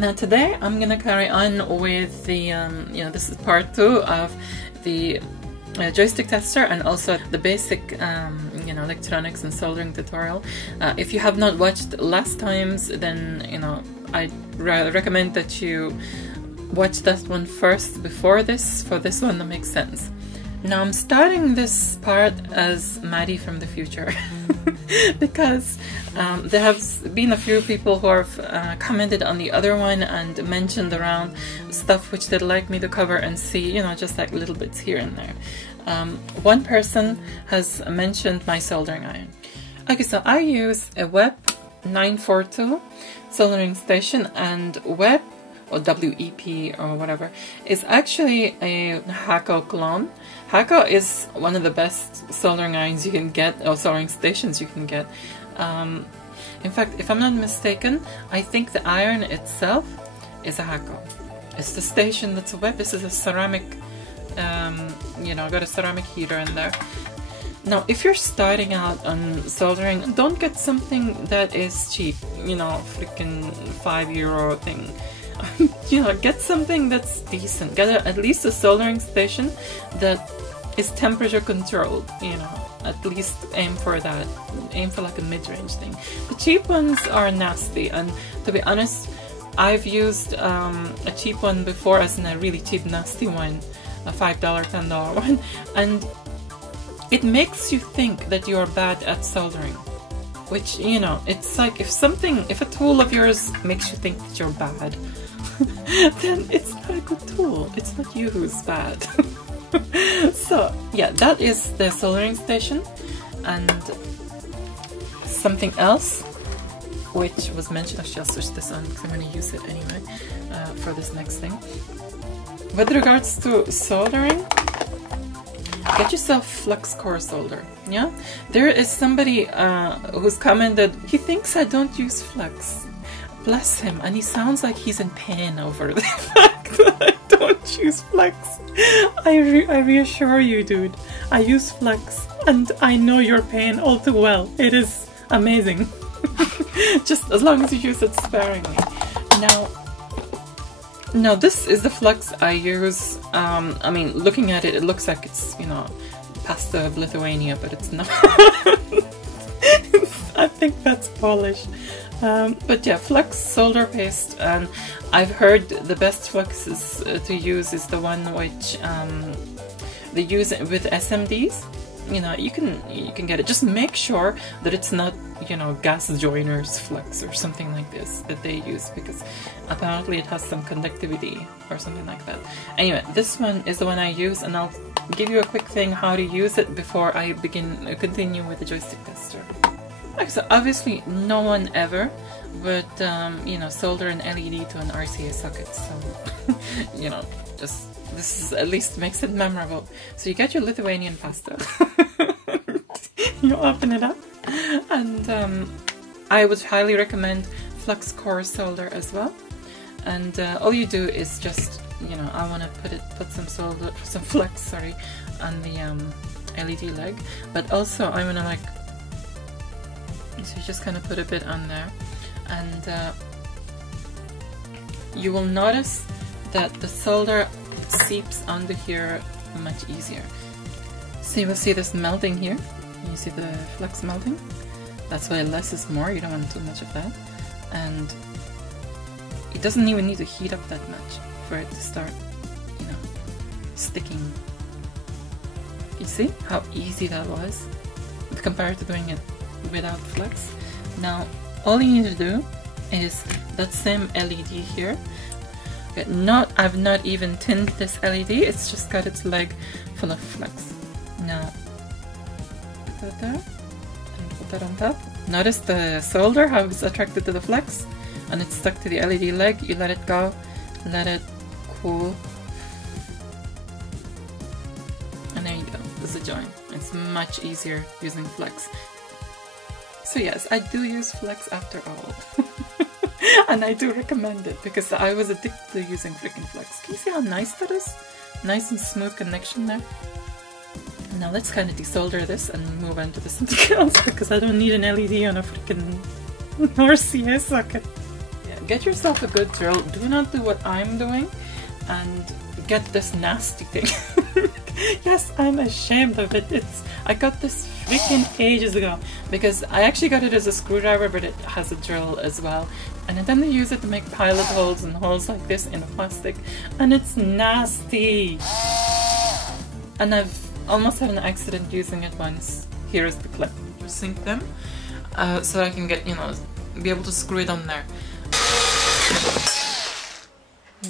Now today I'm gonna carry on with the, you know, this is part 2 of the joystick tester and also the basic, you know, electronics and soldering tutorial. If you have not watched last times, then, you know, I recommend that you watch that one first before this, for this one to make sense. Now I'm starting this part as Maddie from the future because there have been a few people who have commented on the other one and mentioned around stuff which they'd like me to cover and see, you know, just like little bits here and there. One person has mentioned my soldering iron. Okay, so I use a Web 942 soldering station, and Web, or WEP or whatever, is actually a Hakko clone. Hakko is one of the best soldering irons you can get, or soldering stations you can get. In fact, if I'm not mistaken, I think the iron itself is a Hakko. It's the station that's a Web. This is a ceramic, you know, got a ceramic heater in there. Now, if you're starting out on soldering, don't get something that is cheap, you know, freaking €5 thing. You know, get something that's decent. Get at least a soldering station that is temperature controlled, you know, at least aim for that. Aim for like a mid-range thing. The cheap ones are nasty, and to be honest, I've used a cheap one before, as in a really cheap nasty one, a $5, $10 one, and it makes you think that you're bad at soldering. Which, you know, it's like if a tool of yours makes you think that you're bad, then it's not a good tool. It's not you who's bad. So yeah, that is the soldering station. And something else which was mentioned, actually I'll switch this on because I'm going to use it anyway for this next thing. With regards to soldering, get yourself flux core solder. Yeah, there is somebody who's commented he thinks I don't use flux. Bless him, and he sounds like he's in pain over the fact that I don't use flux. I reassure you, dude, I use flux, and I know your pain all too well. It is amazing. Just as long as you use it sparingly. Now this is the flux I use. I mean, looking at it, it looks like it's, you know, pasta of Lithuania, but it's not. I think that's Polish. But yeah, flux solder paste, and I've heard the best fluxes to use is the one which they use with SMDs. You know, you can get it. Just make sure that it's not, you know, gas joiners flux or something like this that they use, because apparently it has some conductivity or something like that. Anyway, this one is the one I use, and I'll give you a quick thing how to use it before I continue with the joystick tester. Okay, so obviously no one ever would, you know, solder an LED to an RCA socket. So, you know, just this at least makes it memorable. So you get your Lithuanian pasta, you open it up, and I would highly recommend flux core solder as well. And all you do is just, you know, I want to put some flux, sorry, on the LED leg, but also I want to like. So you just kind of put a bit on there, and you will notice that the solder seeps onto here much easier. So you will see this melting here. You see the flux melting? That's why less is more, you don't want too much of that. And it doesn't even need to heat up that much for it to start, you know, sticking. You see how easy that was compared to doing it without flux? Now all you need to do is that same LED here. Okay, I've not even tinned this LED, it's just got its leg full of flux. Now put that there and put that on top. Notice the solder, how it's attracted to the flux, and it's stuck to the LED leg. You let it go, let it cool, and there you go. This is a join. It's much easier using flux. So yes, I do use flux after all. And I do recommend it because I was addicted to using freaking flux. Can you see how nice that is? Nice and smooth connection there. Now let's kind of desolder this and move on to something else, because I don't need an LED on a freaking RCA socket. Yeah, get yourself a good drill. Do not do what I'm doing and get this nasty thing. Yes, I'm ashamed of it. I got this freaking ages ago because I actually got it as a screwdriver, but it has a drill as well. And I tend to use it to make pilot holes and holes like this in plastic, and it's nasty. And I've almost had an accident using it once. Here is the clip. Just sink them so I can get, you know, be able to screw it on there.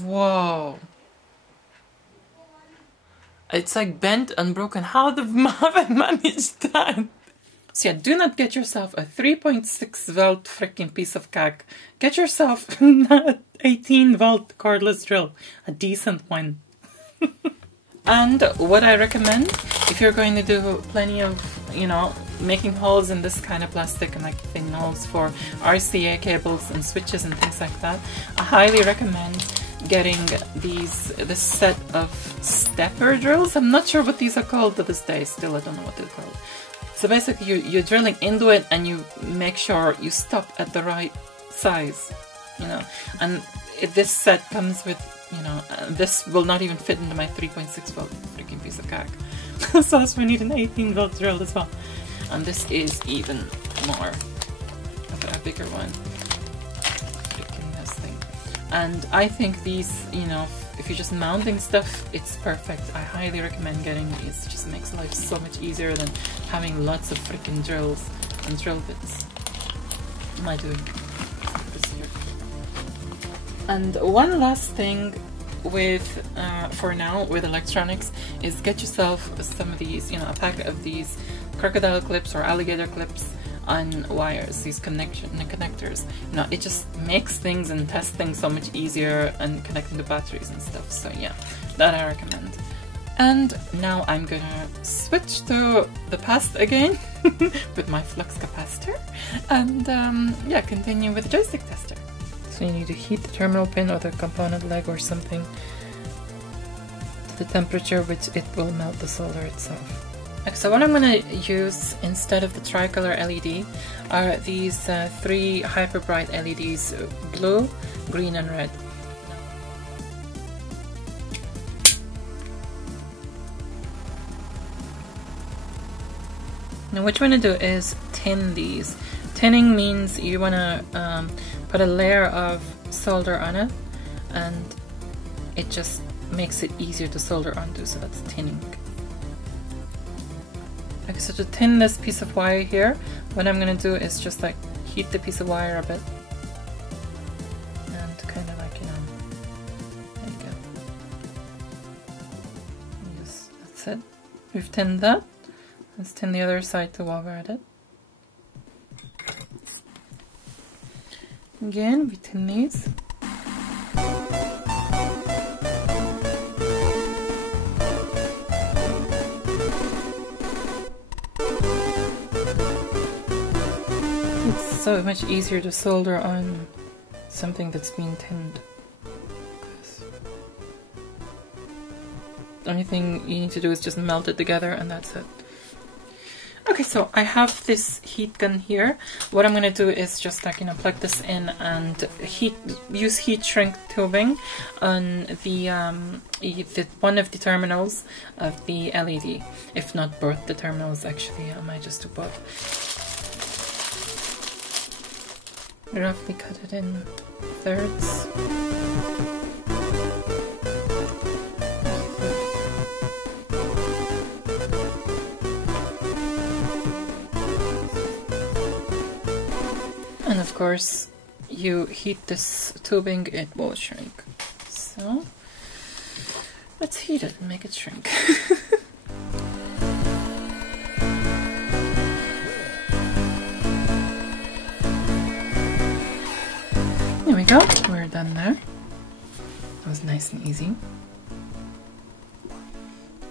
Whoa. It's like bent and broken. How have I managed that? So yeah, do not get yourself a 3.6 volt freaking piece of cack. Get yourself an 18 volt cordless drill. A decent one. And what I recommend, if you're going to do plenty of, you know, making holes in this kind of plastic and like thin holes for RCA cables and switches and things like that, I highly recommend getting this set of stepper drills. I'm not sure what these are called to this day, still I don't know what they're called. So basically you're drilling into it and you make sure you stop at the right size, you know, and this set comes with, you know, this will not even fit into my 3.6 volt freaking piece of cack. So that's why we need an 18 volt drill as well. And this is even more of a bigger one. Freaking this thing. And I think these, you know, if you're just mounting stuff, it's perfect. I highly recommend getting these. It just makes life so much easier than having lots of freaking drills and drill bits. What am I doing? This here. And one last thing with, for now, with electronics, is get yourself some of these, you know, a pack of these crocodile clips or alligator clips on wires, these connectors. You know, it just makes things and tests things so much easier, and connecting the batteries and stuff. So yeah, that I recommend. And now I'm gonna switch to the past again with my flux capacitor, and yeah, continue with the joystick tester. So you need to heat the terminal pin or the component leg or something to the temperature which it will melt the solder itself. Okay, so what I'm going to use instead of the tricolor LED are these 3 hyper bright LEDs, blue, green and red. Now what you want to do is tin these. Tinning means you want to put a layer of solder on it, and it just makes it easier to solder onto, so that's tinning. Okay, so to tin this piece of wire here, what I'm going to do is just like heat the piece of wire a bit. And kind of like, you know, there you go. Just, that's it. We've tinned that. Let's tin the other side too while we're at it. Again, we tin these. It's so much easier to solder on something that's been tinned. The only thing you need to do is just melt it together, and that's it. Okay, so I have this heat gun here. What I'm gonna do is just like, you know, plug this in and use heat shrink tubing on the one of the terminals of the LED. If not both the terminals, actually, I might just do both. Roughly cut it in thirds. And of course, you heat this tubing, it will shrink. So let's heat it and make it shrink. There we go, we're done there. That was nice and easy.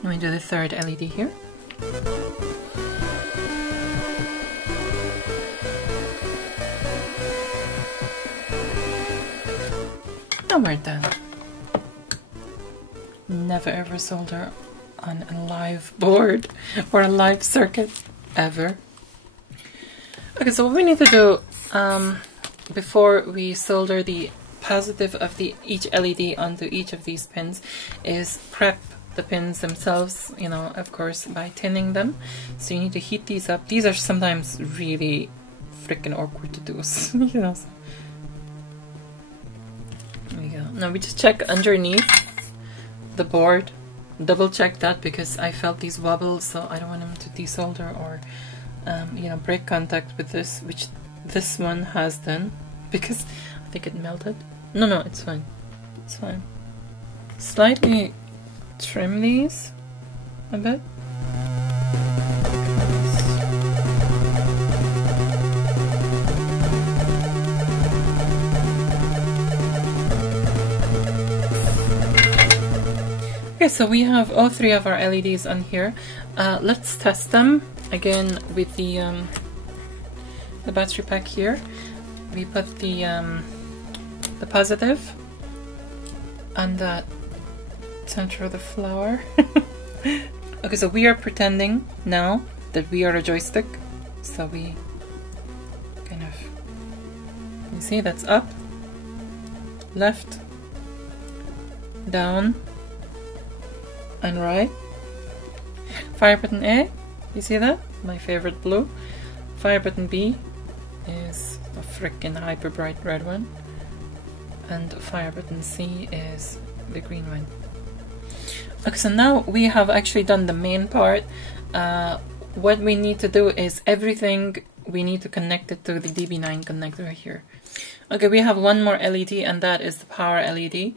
Let me do the third LED here. And we're done. Never ever solder on a live board or a live circuit, ever. Okay, so what we need to do, before we solder the positive of each LED onto each of these pins is prep the pins themselves, you know, of course, by tinning them. So you need to heat these up. These are sometimes really freaking awkward to do, you know. There we go. Now we just check underneath the board, double check that, because I felt these wobbles, so I don't want them to desolder or you know, break contact with this, which this one has done, because I think it melted. No, it's fine. It's fine. Slightly trim these a bit. Okay, so we have all three of our LEDs on here. Let's test them again with the battery pack here. We put the positive on the center of the flower. Okay, so we are pretending now that we are a joystick. So we kind of, you see, that's up, left, down, and right. Fire button A, you see that? My favorite blue. Fire button B is a frickin' hyper bright red one. And fire button C is the green one. Okay, so now we have actually done the main part. What we need to do is everything, we need to connect it to the DB9 connector here. Okay, we have one more LED, and that is the power LED.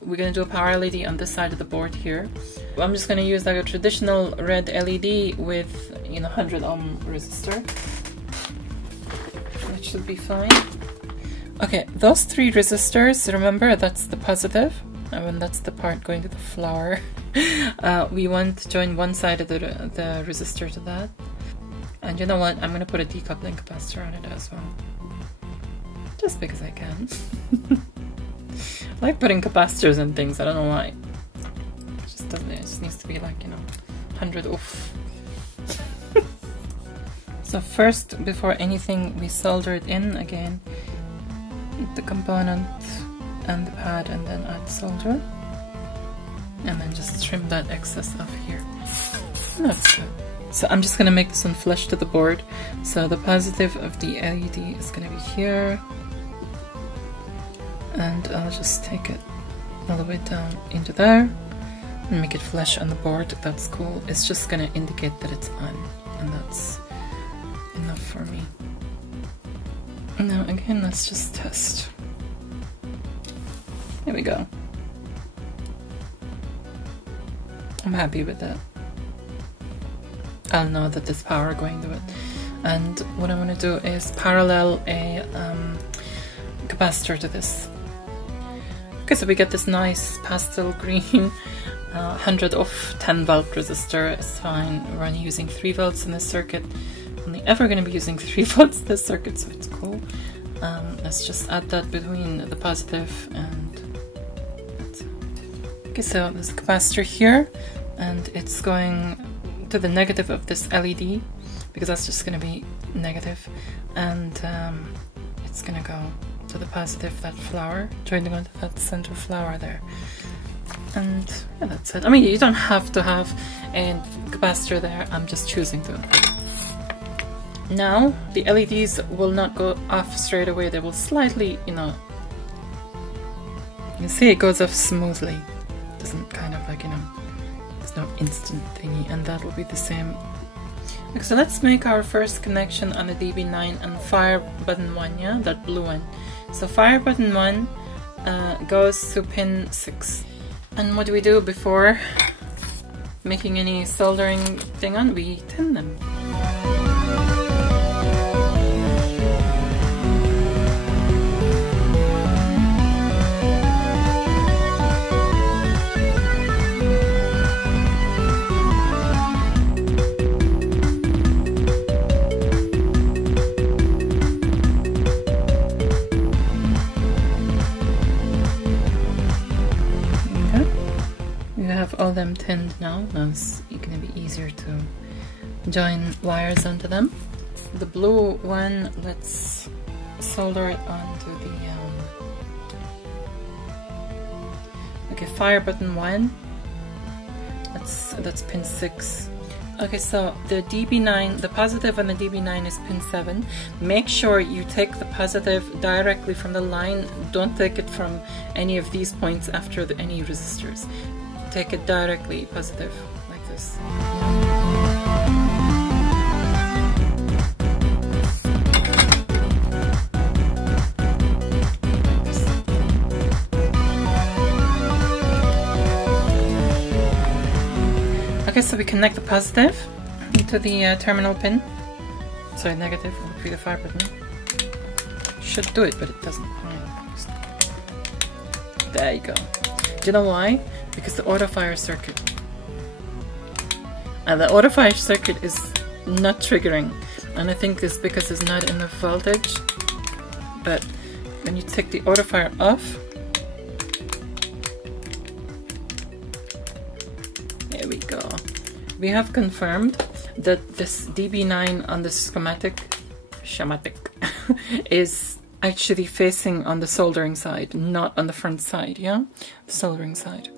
We're going to do a power LED on this side of the board here. I'm just going to use like a traditional red LED with, you know, 100 ohm resistor. That should be fine. Okay, those three resistors, remember, that's the positive, and that's the part going to the flower. We want to join one side of the resistor to that. And you know what, I'm going to put a decoupling capacitor on it as well. Just because I can. I like putting capacitors in things, I don't know why. It just doesn't, it just needs to be like, you know, 100 off. So first, before anything, we solder it in again, the component and the pad, and then add solder. And then just trim that excess off here. And that's good. So I'm just going to make this one flush to the board. So the positive of the LED is going to be here. And I'll just take it all the way down into there and make it flush on the board. That's cool. It's just going to indicate that it's on, and that's enough for me. Now again, let's just test. There we go. I'm happy with that. I'll know that there's power going to it. And what I'm going to do is parallel a capacitor to this. Okay, so we get this nice pastel green 100 off 10 volt resistor. It's fine. We're only using 3 volts in this circuit. Only ever going to be using 3 volts in this circuit, so it's cool. Let's just add that between the positive and that's it. Okay, so there's a capacitor here, and it's going to the negative of this LED because that's just going to be negative, and it's going to go to the positive, that flower, joining onto that center flower there. And yeah, that's it. I mean, you don't have to have a capacitor there, I'm just choosing to. Now, the LEDs will not go off straight away, they will slightly, you know, you see it goes off smoothly. It doesn't kind of like, you know, there's no instant thingy, and that will be the same. Okay, so let's make our first connection on the DB9 and fire button 1, yeah, that blue one. So fire button 1 goes to pin 6. And what do we do before making any soldering thing on? We tin them. All them tinned now. Now it's going to be easier to join wires onto them. The blue one, let's solder it onto the okay, fire button 1. That's pin 6. Okay, so the DB9, the positive on the DB9 is pin 7. Make sure you take the positive directly from the line. Don't take it from any of these points after any resistors. Take it directly positive, like this. Okay, so we connect the positive to the terminal pin. Sorry, negative will be the fire button. Should do it, but it doesn't. There you go. Do you know why? Because the auto fire circuit. And the auto fire circuit is not triggering. And I think it's because there's not enough voltage. But when you take the auto fire off, there we go. We have confirmed that this DB9 on the schematic is actually facing on the soldering side, not on the front side, yeah? The soldering side.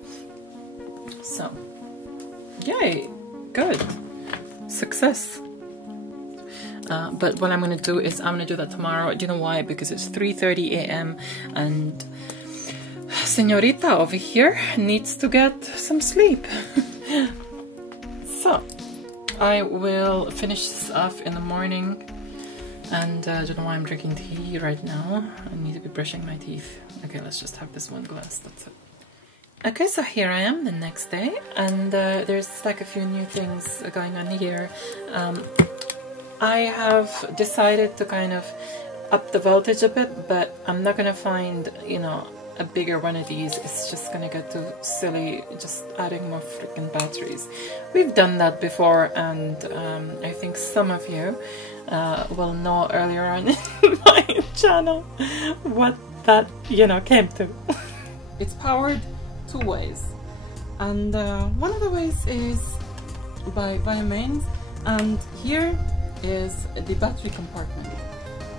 So, yay, good, success. But what I'm going to do is I'm going to do that tomorrow. Do you know why? Because it's 3:30 a.m. and Senorita over here needs to get some sleep. So, I will finish this off in the morning. And I don't know why I'm drinking tea right now. I need to be brushing my teeth. Okay, let's just have this one glass, that's it. Okay, so here I am the next day, and there's like a few new things going on here. I have decided to kind of up the voltage a bit, but I'm not gonna find, you know, a bigger one of these. It's just gonna get too silly just adding more freaking batteries. We've done that before, and I think some of you will know earlier on in my channel what that, you know, came to. It's powered two ways, and one of the ways is by mains, and here is the battery compartment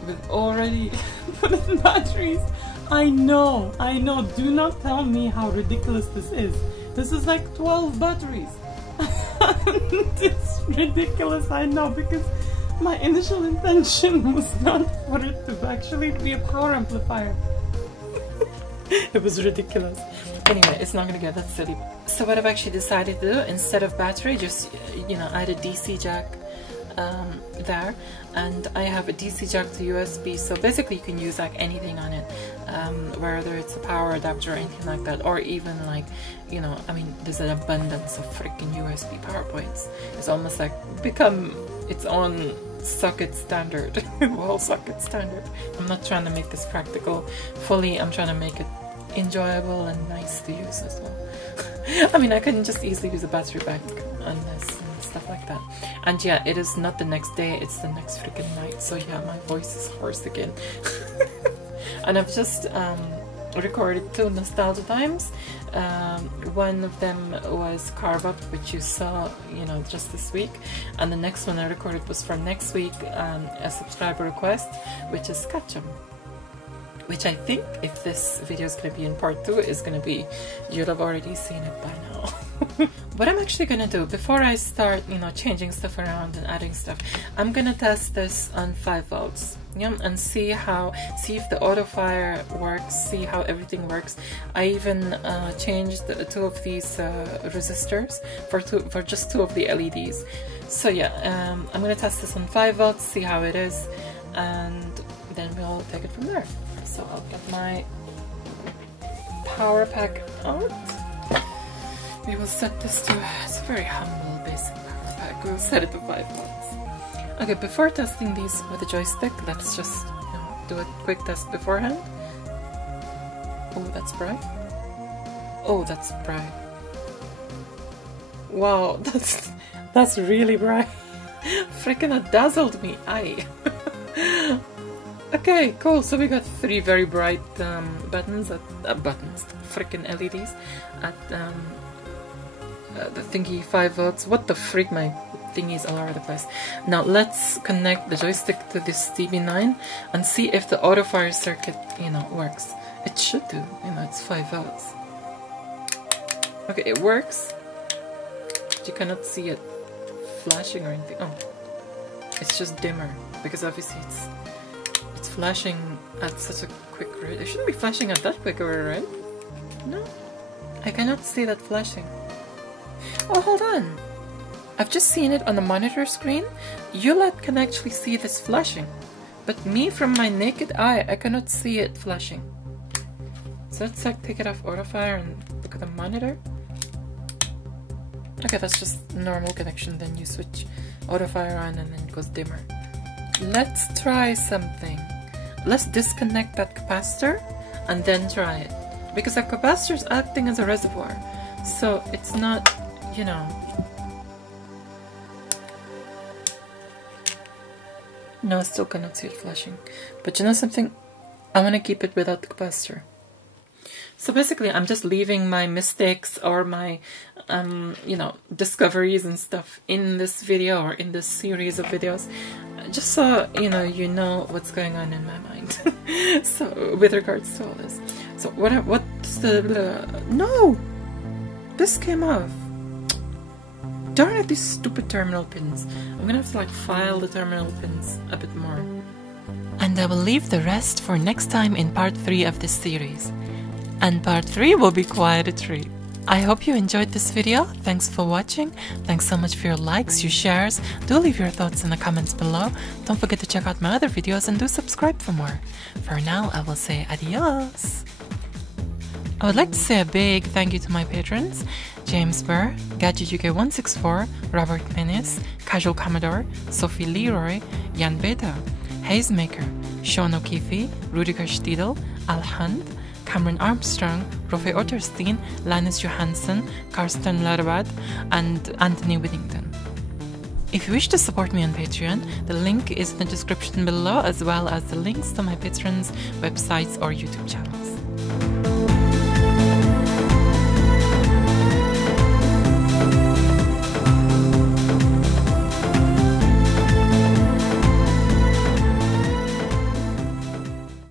with already put in batteries. I know, do not tell me how ridiculous this is. This is like 12 batteries. It's ridiculous, I know, because my initial intention was not for it to actually be a power amplifier. It was ridiculous. Anyway, it's not gonna get that silly. So what I've actually decided to do, instead of battery, just, you know, add a DC jack there, and I have a DC jack to USB, so basically you can use like anything on it, whether it's a power adapter or anything like that, or even like, you know, I mean, there's an abundance of freaking USB power points. It's almost like become its own socket standard, wall socket standard. I'm not trying to make this practical fully, I'm trying to make it enjoyable and nice to use as well. I mean, I couldn't just easily use a battery bank on this and stuff like that. And yeah, it is not the next day, it's the next freaking night. So yeah, my voice is hoarse again. And I've just recorded 2 nostalgia times. One of them was Carve Up, which you saw, you know, just this week, and the next one I recorded was for next week, a subscriber request, which is Ketchum, which I think if this video is going to be in part 2 is going to be, you'll have already seen it by now. What I'm actually going to do before I start, you know, changing stuff around and adding stuff, I'm going to test this on 5 volts, yeah, and see if the auto fire works, see how everything works. I even changed 2 of these resistors for just 2 of the LEDs. So yeah, I'm going to test this on 5 volts, see how it is, and then we'll take it from there. So I'll get my power pack out. We will set this to, it's a very humble basic power pack, we'll set it to 5 volts. Okay, before testing these with the joystick, let's just, you know, do a quick test beforehand. Oh, that's bright. Oh, that's bright. Wow, that's really bright. Freaking that dazzled me, aye. Okay, cool. So we got 3 very bright buttons, freaking LEDs at the thingy 5 volts. What the freak, my thingies all over the place. Now let's connect the joystick to this DB9 and see if the auto fire circuit, you know, works. It should do, you know, it's 5 volts. Okay, it works. You cannot see it flashing or anything. Oh, it's just dimmer because obviously it's flashing at such a quick rate. It shouldn't be flashing at that quick rate, right? No, I cannot see that flashing. Oh, hold on. I've just seen it on the monitor screen. ULED can actually see this flashing, but me from my naked eye, I cannot see it flashing. So let's like take it off autofire and look at the monitor. Okay, that's just normal connection. Then you switch autofire on and then it goes dimmer. Let's try something. Let's disconnect that capacitor and then try it. Because that capacitor is acting as a reservoir. So it's not, you know. No, I still cannot see it flashing. But you know something? I'm gonna keep it without the capacitor. So basically, I'm just leaving my mistakes or my, you know, discoveries and stuff in this video or in this series of videos, just so you know what's going on in my mind. So with regards to all this, so what's the no? This came off. Darn it! These stupid terminal pins. I'm gonna have to like file the terminal pins a bit more. And I will leave the rest for next time in part 3 of this series. And part 3 will be quite a treat. I hope you enjoyed this video. Thanks for watching. Thanks so much for your likes, your shares. Do leave your thoughts in the comments below. Don't forget to check out my other videos and do subscribe for more. For now, I will say adios. I would like to say a big thank you to my patrons: James Burr, Gadget UK 164, Robert Menis, Casual Commodore, Sophie Leroy, Jan Beta, Hazemaker, Sean O'Keefe, Rudiger Stiedel, Al Hunt, Cameron Armstrong, Rofe Otterstein, Linus Johansson, Karsten Larabad, and Anthony Whittington. If you wish to support me on Patreon, the link is in the description below, as well as the links to my patrons' websites or YouTube channels.